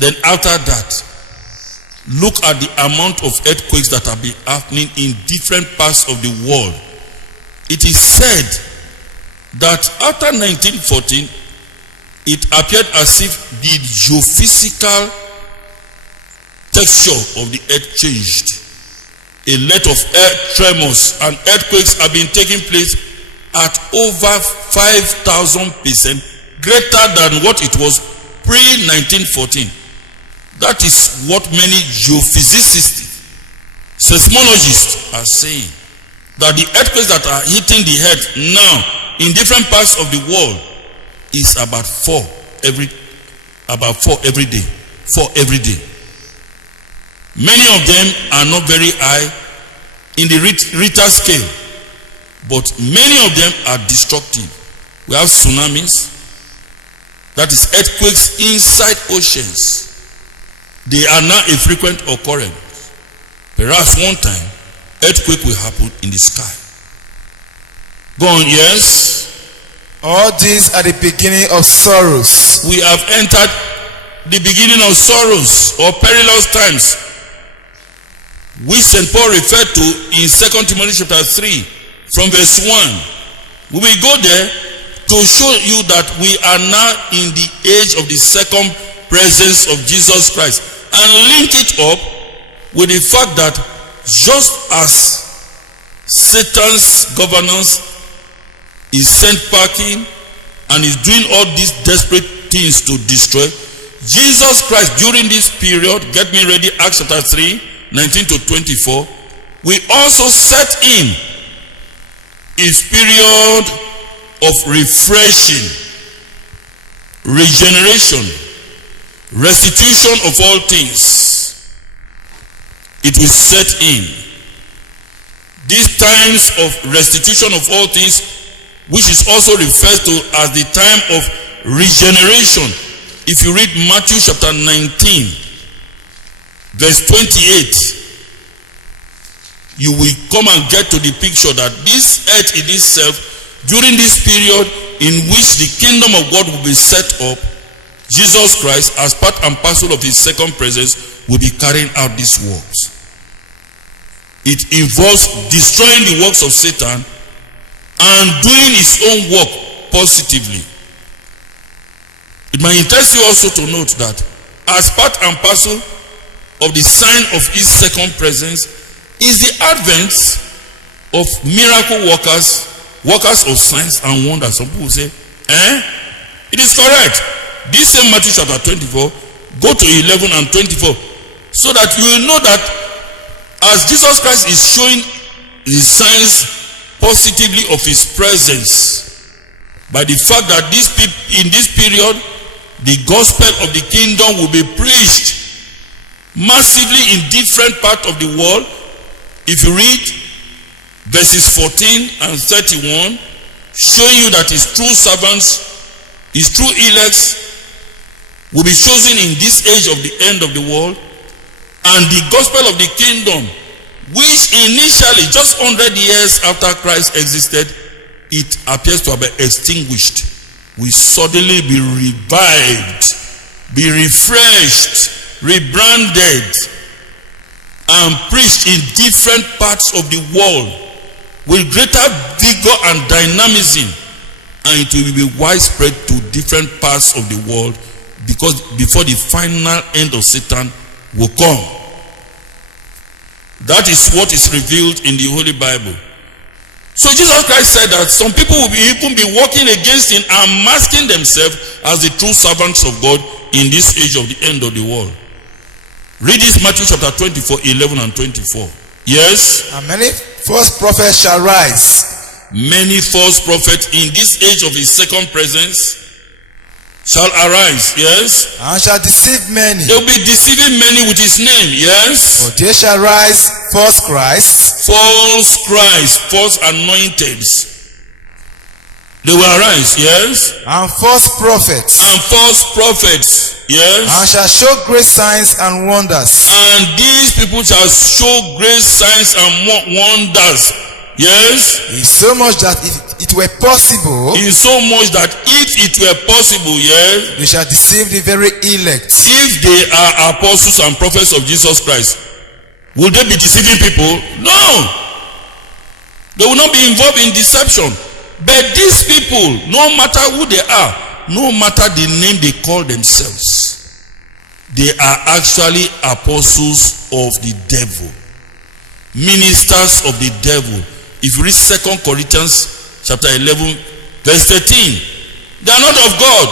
Then after that, look at the amount of earthquakes that have been happening in different parts of the world. It is said that after 1914, it appeared as if the geophysical texture of the earth changed. A lot of earth tremors and earthquakes have been taking place at over 5,000% greater than what it was pre-1914. That is what many geophysicists, seismologists are saying. That the earthquakes that are hitting the earth now in different parts of the world is about 4 every day. 4 every day. Many of them are not very high in the Richter scale, but many of them are destructive. We have tsunamis, that is earthquakes inside oceans. They are now a frequent occurrence. Perhaps one time, earthquake will happen in the sky. Go on, yes? All these are the beginning of sorrows. We have entered the beginning of sorrows or perilous times, which St. Paul referred to in 2 Timothy chapter 3 from verse 1. We will go there to show you that we are now in the age of the second presence of Jesus Christ, and link it up with the fact that just as Satan's governance is sent packing and is doing all these desperate things to destroy, Jesus Christ during this period, get me ready, Acts chapter 3 19 to 24, we also set in his period of refreshing, regeneration, restitution of all things. It will set in these times of restitution of all things, which is also referred to as the time of regeneration. If you read Matthew chapter 19 verse 28, you will come and get to the picture that this earth in itself, during this period in which the kingdom of God will be set up, Jesus Christ, as part and parcel of his second presence, will be carrying out these works. It involves destroying the works of Satan and doing his own work positively. It might interest you also to note that as part and parcel of the sign of his second presence is the advent of miracle workers, workers of signs and wonders. Some people say, it is correct. This same Matthew chapter 24, go to 11 and 24, so that you will know that as Jesus Christ is showing his signs positively of his presence, by the fact that in this period, the gospel of the kingdom will be preached massively in different parts of the world. If you read verses 14 and 31, showing you that his true servants, his true elects will be chosen in this age of the end of the world, and the gospel of the kingdom, which initially just 100 years after Christ existed, it appears to have been extinguished, will suddenly be revived, be refreshed, rebranded, and preached in different parts of the world with greater vigor and dynamism, and it will be widespread to different parts of the world, because before the final end of Satan will come. That is what is revealed in the Holy Bible. So Jesus Christ said that some people will even be working against him and masking themselves as the true servants of God in this age of the end of the world. Read this, Matthew chapter 24, 11 and 24. Yes? And many false prophets shall rise. Many false prophets in this age of his second presence shall arise. Yes? And shall deceive many. They will be deceiving many with his name. Yes? For they shall rise false Christs. False Christ, false anointeds. They will arise. Yes? And false prophets. And false prophets. Yes. And shall show great signs and wonders. And these people shall show great signs and wonders. Yes. So much that it were possible, in so much that if it were possible, yes, they shall deceive the very elect. if they are apostles and prophets of Jesus Christ, will they be deceiving people? No. They will not be involved in deception. But these people, no matter who they are, no matter the name they call themselves, they are actually apostles of the devil, ministers of the devil. If you read 2 Corinthians chapter 11 verse 13, they are not of God.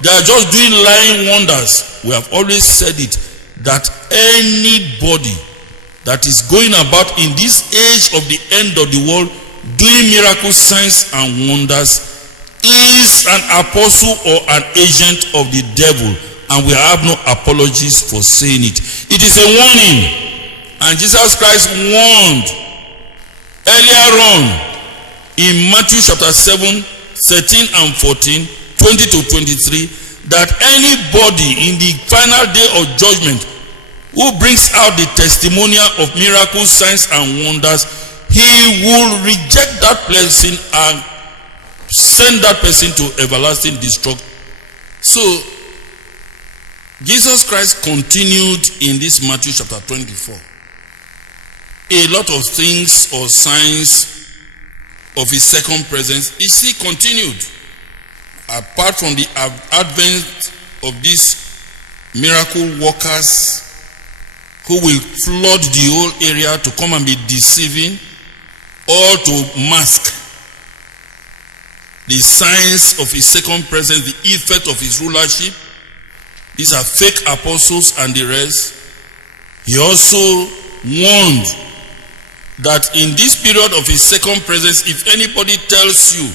They are just doing lying wonders. We have always said it, that anybody that is going about in this age of the end of the world doing miracles, signs and wonders is an apostle or an agent of the devil, and we have no apologies for saying it. It is a warning, and Jesus Christ warned earlier on in Matthew chapter 7 13 and 14, 20 to 23, that anybody in the final day of judgment who brings out the testimonial of miracles, signs and wonders, he will reject that person and send that person to everlasting destruction. So Jesus Christ continued in this Matthew chapter 24. A lot of things or signs of his second presence is still continued. Apart from the advent of these miracle workers who will flood the whole area to come and be deceiving or to mask the signs of his second presence, the effect of his rulership. These are fake apostles and the rest. He also warned that in this period of his second presence, if anybody tells you,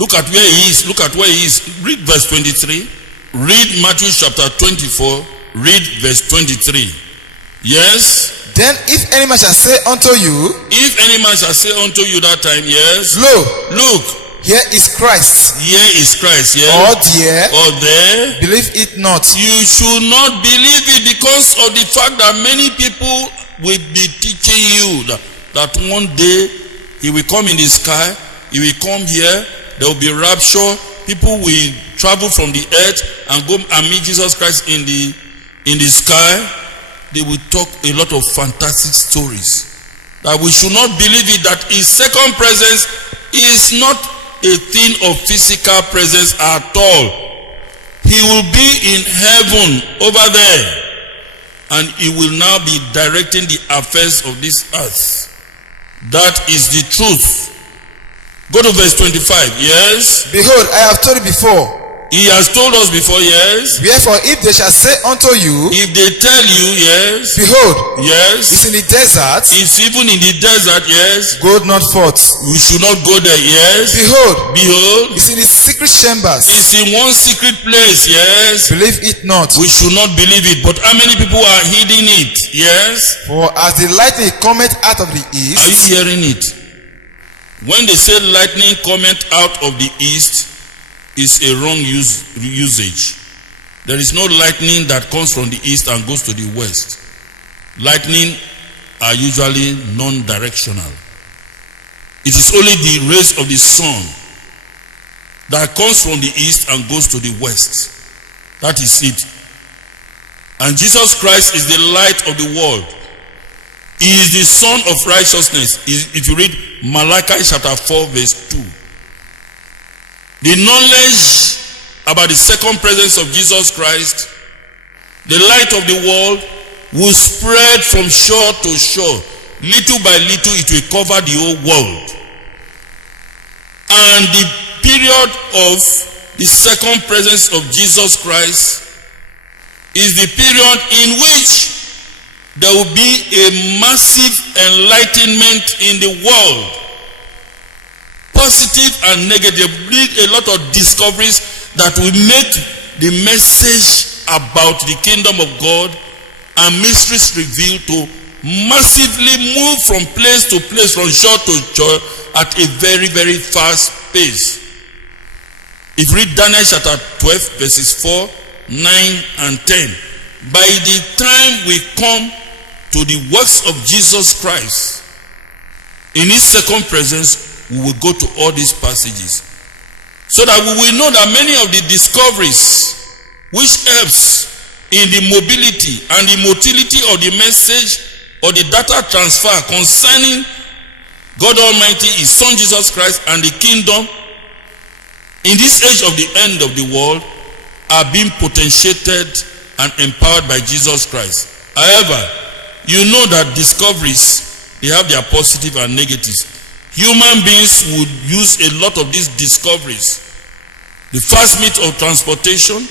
look at where he is, look at where he is, read verse 23, read Matthew chapter 24, read verse 23. Yes? Then if any man shall say unto you, if any man shall say unto you that time, yes, look, here is Christ, yes, or there, believe it not. You should not believe it, because of the fact that many people will be teaching you that one day he will come in the sky, he will come here, there will be rapture, people will travel from the earth and go and meet Jesus Christ in the sky. They will talk a lot of fantastic stories, that we should not believe it, that his second presence is not a thing of physical presence at all. He will be in heaven over there, and he will now be directing the affairs of this earth. That is the truth. Go to verse 25. Yes. Behold, I have told you before. He has told us before, yes. Wherefore, if they shall say unto you, if they tell you, yes, behold, yes, it's in the desert, it's even in the desert, yes, go not forth. We should not go there, yes. Behold, it's in the secret chambers, it's in one secret place, yes. Believe it not. We should not believe it. But how many people are hiding it? Yes. For as the lightning cometh out of the east. Are you hearing it? When they say lightning cometh out of the east, is a wrong usage. There is no lightning that comes from the east and goes to the west. Lightning are usually non-directional. It is only the rays of the sun that comes from the east and goes to the west. That is it. And Jesus Christ is the light of the world. He is the Son of righteousness. If you read Malachi chapter 4 verse 2. The knowledge about the second presence of Jesus Christ, the light of the world, will spread from shore to shore. Little by little it will cover the whole world. And the period of the second presence of Jesus Christ is the period in which there will be a massive enlightenment in the world. Positive and negative, a lot of discoveries that will make the message about the kingdom of God and mysteries revealed to massively move from place to place, from shore to shore at a very, very fast pace. If you read Daniel chapter 12 verses 4, 9 and 10, by the time we come to the works of Jesus Christ in his second presence, we will go to all these passages so that we will know that many of the discoveries which helps in the mobility and the motility of the message or the data transfer concerning God Almighty, His Son Jesus Christ, and the kingdom in this age of the end of the world are being potentiated and empowered by Jesus Christ. However, you know that discoveries, they have their positive and negatives. Human beings would use a lot of these discoveries. The fast means of transportation,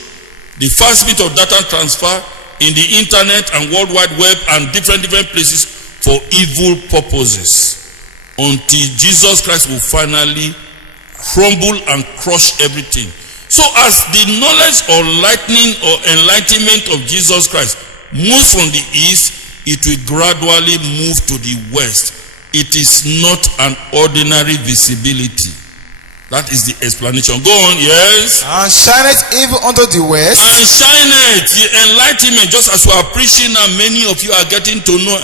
the fast means of data transfer in the internet and World Wide Web and different places for evil purposes, until Jesus Christ will finally crumble and crush everything. So as the knowledge or lightning or enlightenment of Jesus Christ moves from the east, it will gradually move to the west. It is not an ordinary visibility. That is the explanation. Go on, yes. And shineth even unto the west. And shineth, the enlightenment, just as we are preaching now, many of you are getting to know.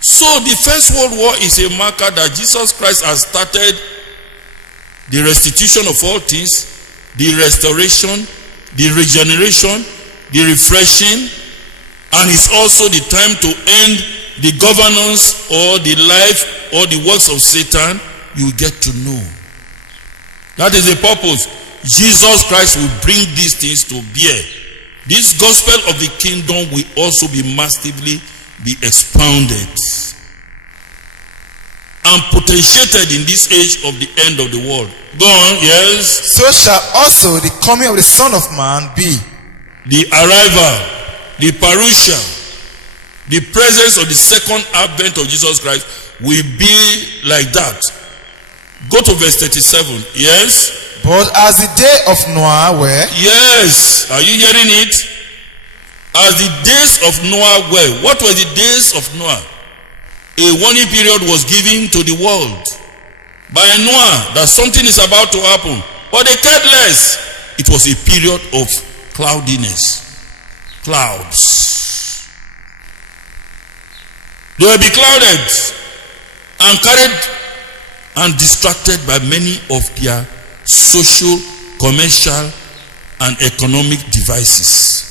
So the First World War is a marker that Jesus Christ has started the restitution of all things, the restoration, the regeneration, the refreshing, and it's also the time to end the governance or the life or the works of Satan. You get to know. That is the purpose. Jesus Christ will bring these things to bear. This gospel of the kingdom will also be massively be expounded and potentiated in this age of the end of the world. Go on, yes. So shall also the coming of the Son of Man be. The arrival, the parousia, the presence of the second advent of Jesus Christ will be like that. Go to verse 37. Yes. But as the day of Noah were. Yes. Are you hearing it? As the days of Noah were. What were the days of Noah? A warning period was given to the world by Noah that something is about to happen. But they cared less. It was a period of cloudiness. Clouds. They will be clouded and carried and distracted by many of their social, commercial, and economic devices.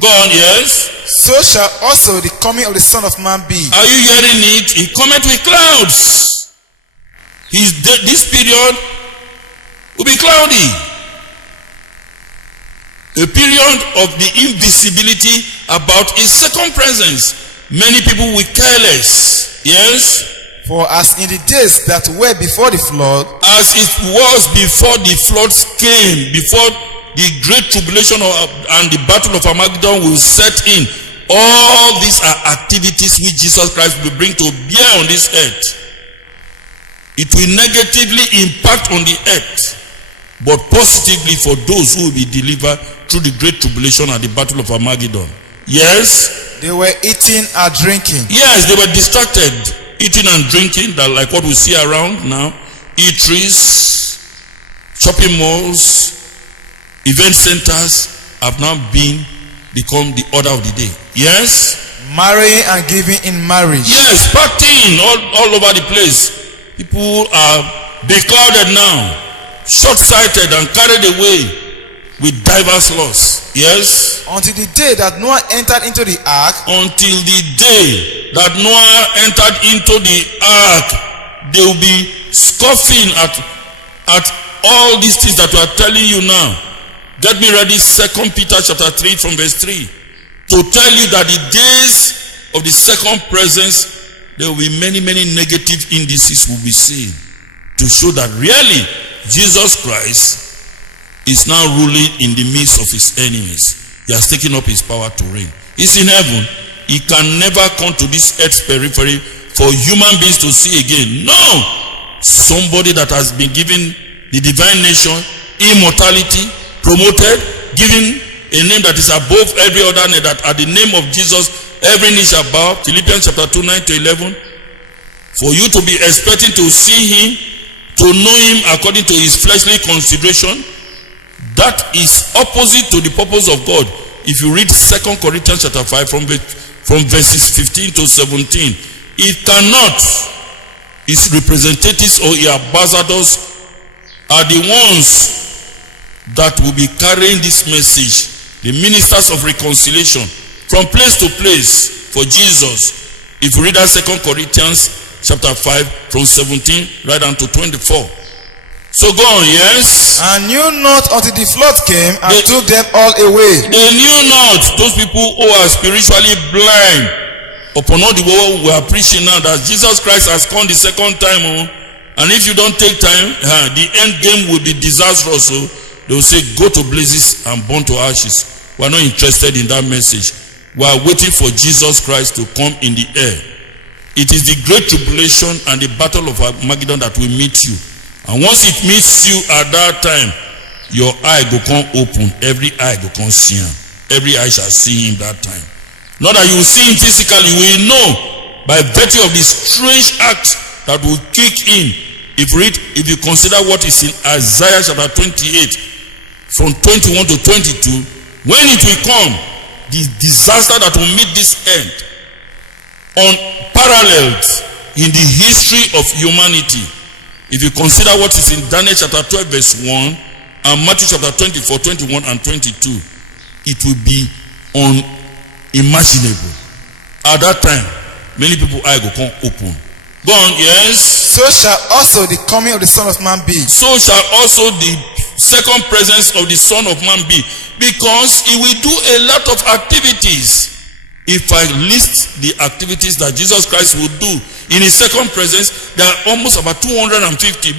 Go on, yes. So shall also the coming of the Son of Man be. Are you hearing it? He cometh with clouds. This period will be cloudy. A period of the invisibility about his second presence. Many people will care less. Yes. For as in the days that were before the flood, as it was before the floods came, before the great tribulation and the battle of Armageddon will set in, all these are activities which Jesus Christ will bring to bear on this earth. It will negatively impact on the earth, but positively for those who will be delivered through the great tribulation and the battle of Armageddon. Yes. They were eating and drinking. Yes, they were distracted. Eating and drinking, that like what we see around now, eateries, shopping malls, event centers have now become the order of the day. Yes? Marrying and giving in marriage. Yes, partying all over the place. People are beclouded now, short-sighted and carried away with diverse laws. Yes? Until the day that Noah entered into the ark. Until the day that Noah entered into the ark, they will be scoffing at all these things that we are telling you now. Get me ready, 2 Peter chapter 3 from verse 3. To tell you that the days of the second presence, there will be many negative indices will be seen to show that really Jesus Christ is now ruling in the midst of his enemies. He has taken up his power to reign. He's in heaven. He can never come to this earth's periphery for human beings to see again. No! Somebody that has been given the divine nation, immortality, promoted, given a name that is above every other name, that at the name of Jesus, every knee shall bow. Philippians chapter 2, 9 to 11. For you to be expecting to see him, to know him according to his fleshly consideration, that is opposite to the purpose of God. If you read 2 Corinthians chapter 5 from verses 15 to 17, it cannot his representatives or his ambassadors are the ones that will be carrying this message, the ministers of reconciliation, from place to place for Jesus. If you read that 2 Corinthians chapter 5 from 17 right down to 24. So go on, yes. And knew not until the flood came and took them all away. They knew not, those people who are spiritually blind, upon all the word we are preaching now, that Jesus Christ has come the second time. And if you don't take time, the end game will be disastrous. So they will say, go to blazes and burn to ashes. We are not interested in that message. We are waiting for Jesus Christ to come in the air. It is the great tribulation and the battle of Armageddon that will meet you. And once it meets you at that time, your eye go come open. Every eye go come see him. Every eye shall see him that time. Not that you will see him physically, you will know by virtue of this strange act that will kick in. If you consider what is in Isaiah chapter 28 from 21 to 22, when it will come, the disaster that will meet this end, unparalleled in the history of humanity. If you consider what is in Daniel chapter 12 verse 1 and Matthew chapter 24, 21 and 22, it will be unimaginable. At that time, many people eye go come open. Go on, yes. So shall also the coming of the Son of Man be. So shall also the second presence of the Son of Man be, because he will do a lot of activities. If I list the activities that Jesus Christ will do in his second presence, there are almost about 250.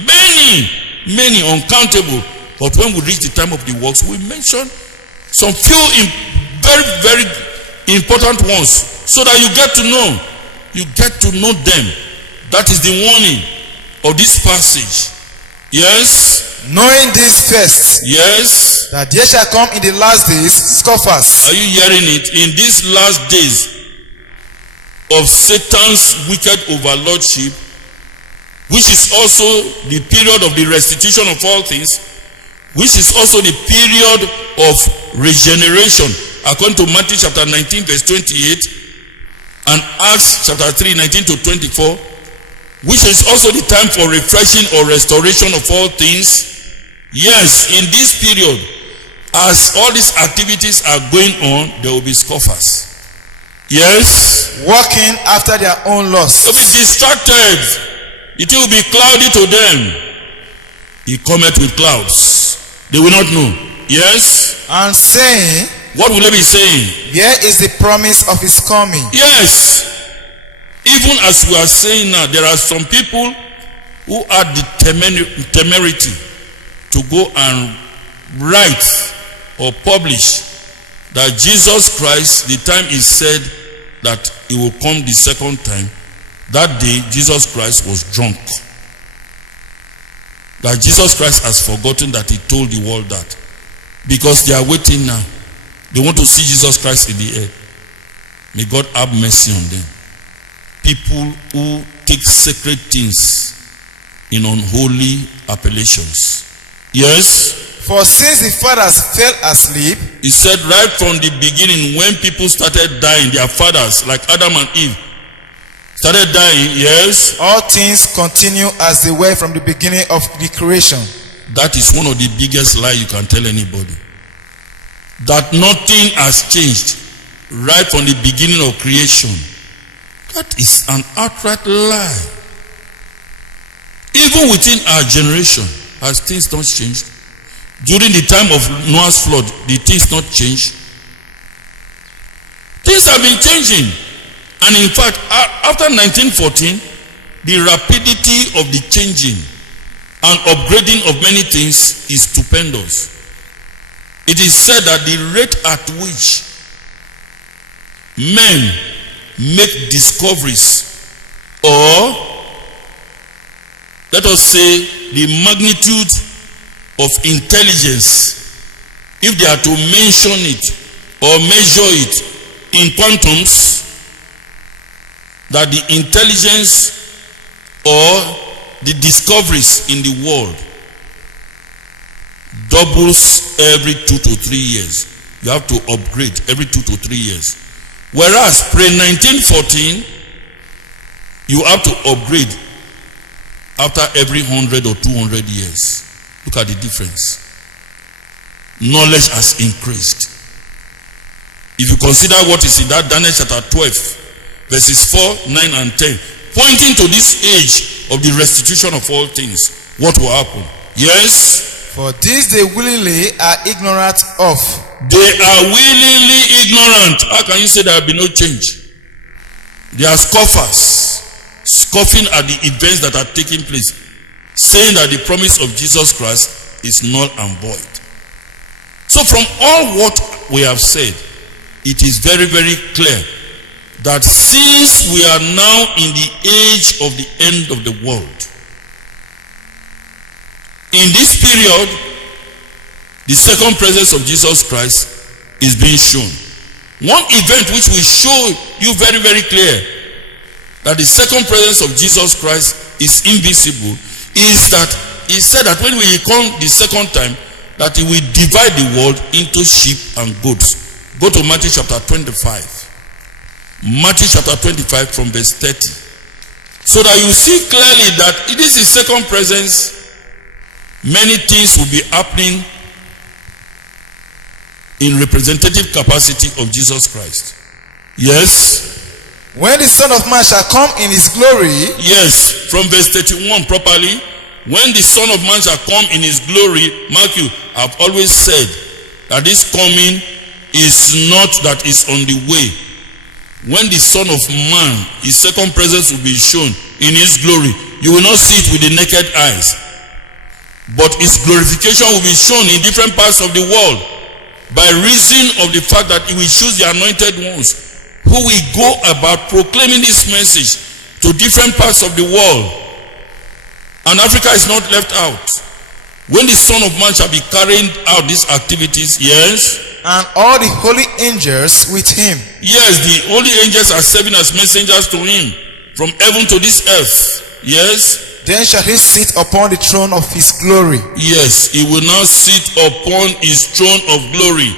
Many uncountable. But when we reach the time of the works, we mention some few very, very important ones, so that you get to know. You get to know them. That is the warning of this passage. Yes. Knowing this first. Yes. That there shall come in the last days scoffers. Are you hearing it? In these last days of Satan's wicked overlordship, which is also the period of the restitution of all things, which is also the period of regeneration, according to Matthew chapter 19 verse 28 and Acts chapter 3 19 to 24, which is also the time for refreshing or restoration of all things. Yes, in this period, as all these activities are going on, there will be scoffers. Yes. Walking after their own lusts. They'll be distracted. It will be cloudy to them. He cometh with clouds. They will not know. Yes. And saying, what will they be saying? Here is the promise of his coming. Yes. Even as we are saying now, there are some people who are the temerity to go and write or publish that Jesus Christ, the time is said that he will come the second time, that day Jesus Christ was drunk. That Jesus Christ has forgotten that he told the world that. Because they are waiting now. They want to see Jesus Christ in the air. May God have mercy on them. People who take sacred things in unholy appellations. Yes. For since the fathers fell asleep, he said right from the beginning, when people started dying, their fathers, like Adam and Eve, started dying. Yes. All things continue as they were from the beginning of the creation. That is one of the biggest lies you can tell anybody. That nothing has changed right from the beginning of creation. That is an outright lie. Even within our generation, has things not changed? During the time of Noah's flood, did things not change? Things have been changing. And in fact, after 1914, the rapidity of the changing and upgrading of many things is stupendous. It is said that the rate at which men make discoveries, or let us say the magnitude of intelligence, if they are to mention it or measure it in quantums, that the intelligence or the discoveries in the world doubles every 2 to 3 years. You have to upgrade every 2 to 3 years. Whereas pre-1914, you have to upgrade after every 100 or 200 years. Look at the difference. Knowledge has increased. If you consider what is in that Daniel chapter 12, verses 4, 9, and 10, pointing to this age of the restitution of all things, what will happen? Yes? For this they willingly are ignorant of. They are willingly ignorant. How can you say there will be no change? They are scoffers, scoffing at the events that are taking place, saying that the promise of Jesus Christ is null and void. So from all what we have said, it is very, very clear that since we are now in the age of the end of the world, in this period, the second presence of Jesus Christ is being shown. One event which will show you very, very clear that the second presence of Jesus Christ is invisible is that he said that when we come the second time, that he will divide the world into sheep and goats. Go to Matthew chapter 25. Matthew chapter 25 from verse 30. So that you see clearly that it is his second presence. Many things will be happening in representative capacity of Jesus Christ. Yes? When the Son of Man shall come in his glory. Yes, from verse 31 properly. When the Son of Man shall come in his glory, mark you, I've always said that this coming is not that is on the way. When the Son of Man, his second presence will be shown in his glory, you will not see it with the naked eyes. But his glorification will be shown in different parts of the world by reason of the fact that he will choose the anointed ones who will go about proclaiming this message to different parts of the world. And Africa is not left out. When the Son of Man shall be carrying out these activities, yes? And all the holy angels with him. Yes, the holy angels are serving as messengers to him from heaven to this earth. Yes? Then shall he sit upon the throne of his glory. Yes, he will now sit upon his throne of glory.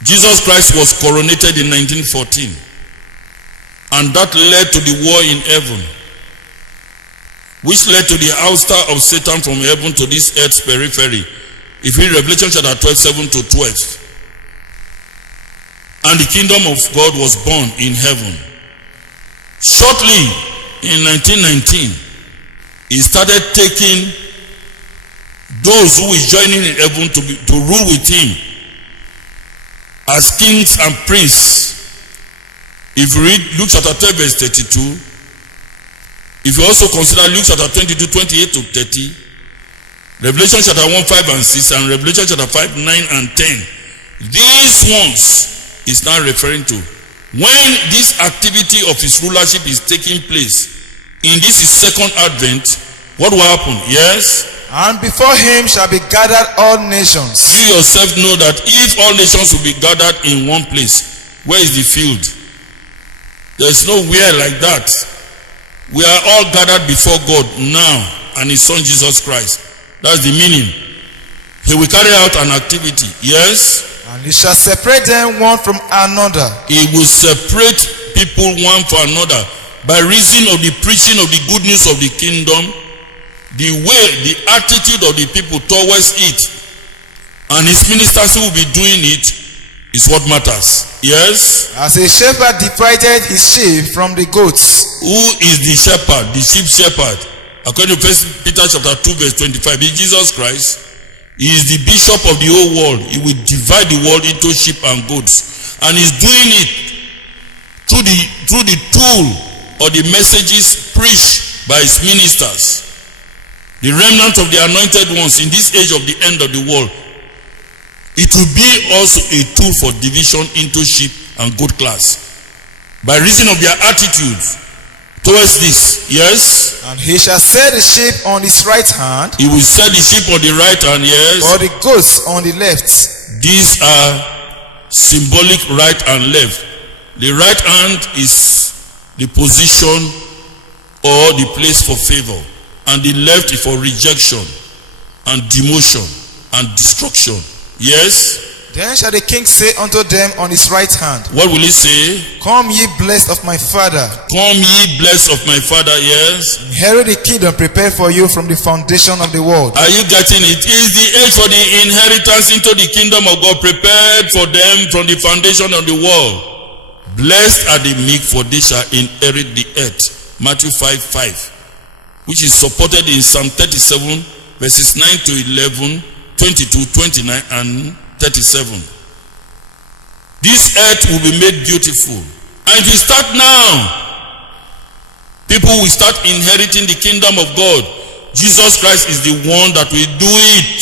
Jesus Christ was coronated in 1914. And that led to the war in heaven, which led to the ouster of Satan from heaven to this earth's periphery. If you read Revelation chapter 12, 7 to 12. And the kingdom of God was born in heaven. Shortly, in 1919, he started taking those who is joining in heaven to rule with him as kings and priests. If you read Luke chapter 12, verse 32, if you also consider Luke chapter 22, 28 to 30, Revelation chapter 1, 5 and 6, and Revelation chapter 5, 9 and 10, these ones is now referring to when this activity of his rulership is taking place in this his second advent. What will happen? Yes? And before him shall be gathered all nations. You yourself know that if all nations will be gathered in one place, where is the field? There is nowhere like that. We are all gathered before God now and his son Jesus Christ. That's the meaning. He will carry out an activity. Yes? And he shall separate them one from another. He will separate people one from another by reason of the preaching of the good news of the kingdom, the way, the attitude of the people towards it, and his ministers who will be doing it is what matters. Yes? As a shepherd divided his sheep from the goats. Who is the shepherd? The sheep shepherd. According to 1 Peter chapter 2 verse 25, is Jesus Christ. He is the bishop of the whole world. He will divide the world into sheep and goats. And he's doing it through the tool or the messages preached by his ministers. The remnant of the anointed ones in this age of the end of the world. It will be also a tool for division into sheep and goat class. By reason of their attitudes towards this. Yes? And he shall set the sheep on his right hand. He will set the sheep on the right hand, yes. Or the goats on the left. These are symbolic right and left. The right hand is the position or the place for favor. And the left is for rejection and demotion and destruction. Yes? Then shall the king say unto them on his right hand, What will he say? Come ye blessed of my father, Come ye blessed of my father, yes. inherit the kingdom prepared for you from the foundation of the world. Are you getting it? Is the age for the inheritance into the kingdom of God prepared for them from the foundation of the world? Blessed are the meek, for they shall inherit the earth. Matthew 5:5, which is supported in Psalm 37, verses 9 to 11, 22, 29, and 37. This earth will be made beautiful. And if you start now, people will start inheriting the kingdom of God. Jesus Christ is the one that will do it.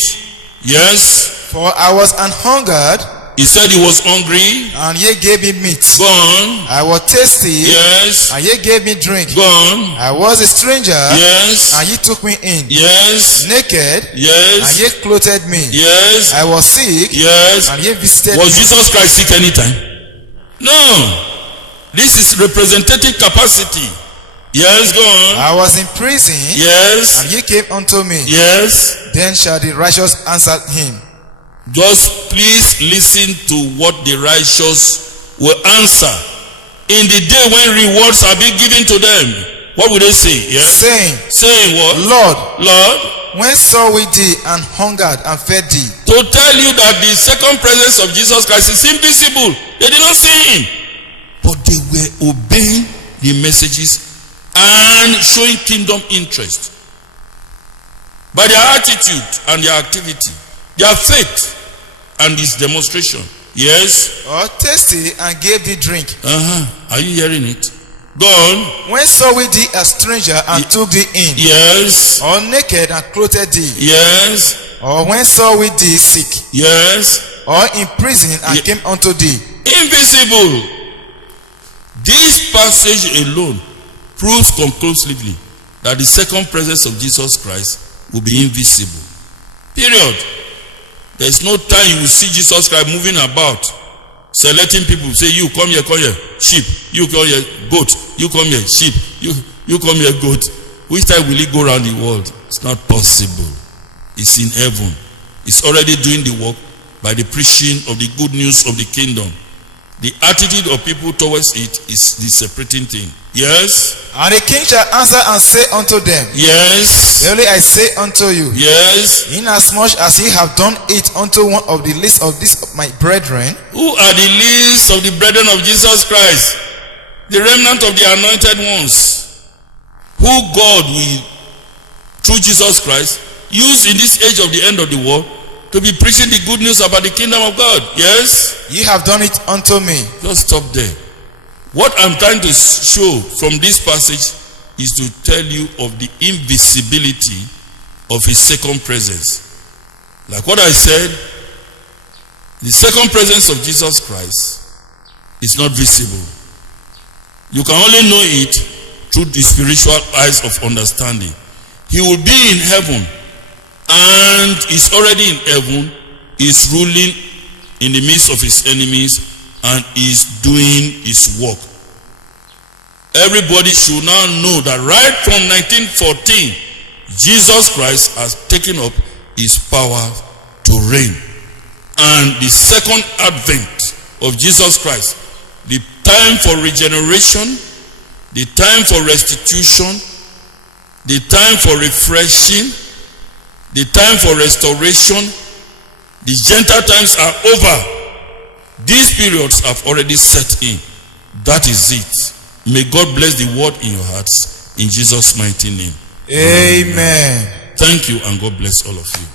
Yes. For I was an hungered, He said he was hungry. and ye gave me meat. Gone. I was thirsty, Yes. and ye gave me drink. Gone. I was a stranger, Yes. and ye took me in. Yes. Naked, and Yes. ye clothed me. Yes. I was sick, Yes. and ye visited Was me. Jesus Christ sick anytime? No. This is representative capacity. Yes, go on. I was in prison, Yes. and ye came unto me. Yes. Then shall the righteous answer him, Just please listen to what the righteous will answer. In the day when rewards are being given to them, what will they say? Yes? Saying what? Lord, Lord, when saw we thee and hungered and fed thee? to tell you that the second presence of Jesus Christ is invisible. They did not see him. But they were obeying the messages and showing kingdom interest by their attitude and their activity, their faith and its demonstration. Yes. Or thirsty and gave thee drink? Are you hearing it? Go on. When saw we thee a stranger and took thee in? Yes. Or naked and clothed thee? Yes. Or when saw we thee sick, Yes. or in prison and came unto thee? Invisible. This passage alone proves conclusively that the second presence of Jesus Christ will be invisible. Period. There is no time you will see Jesus Christ moving about, selecting people. Say, you come here, sheep. You come here, goat. You come here, sheep. You come here, goat. Which time will he go around the world? It's not possible. It's in heaven. It's already doing the work by the preaching of the good news of the kingdom. The attitude of people towards it is the separating thing. Yes. And the king shall answer and say unto them, Yes. Verily I say unto you, Yes. inasmuch as ye have done it unto one of the least of these my brethren, Who are the least of the brethren of Jesus Christ? The remnant of the anointed ones, who God will, through Jesus Christ, use in this age of the end of the world to be preaching the good news about the kingdom of God. Yes. ye have done it unto me. Just stop there. What I'm trying to show from this passage is to tell you of the invisibility of his second presence. Like what I said, the second presence of Jesus Christ is not visible. You can only know it through the spiritual eyes of understanding. He will be in heaven, and is already in heaven, is ruling in the midst of his enemies, and is doing his work. Everybody should now know that right from 1914, Jesus Christ has taken up his power to reign. And the second advent of Jesus Christ, the time for regeneration, the time for restitution, the time for refreshing, the time for restoration, the Gentile times are over. These periods have already set in. That is it. May God bless the word in your hearts in Jesus' mighty name. Amen. Thank you, and God bless all of you.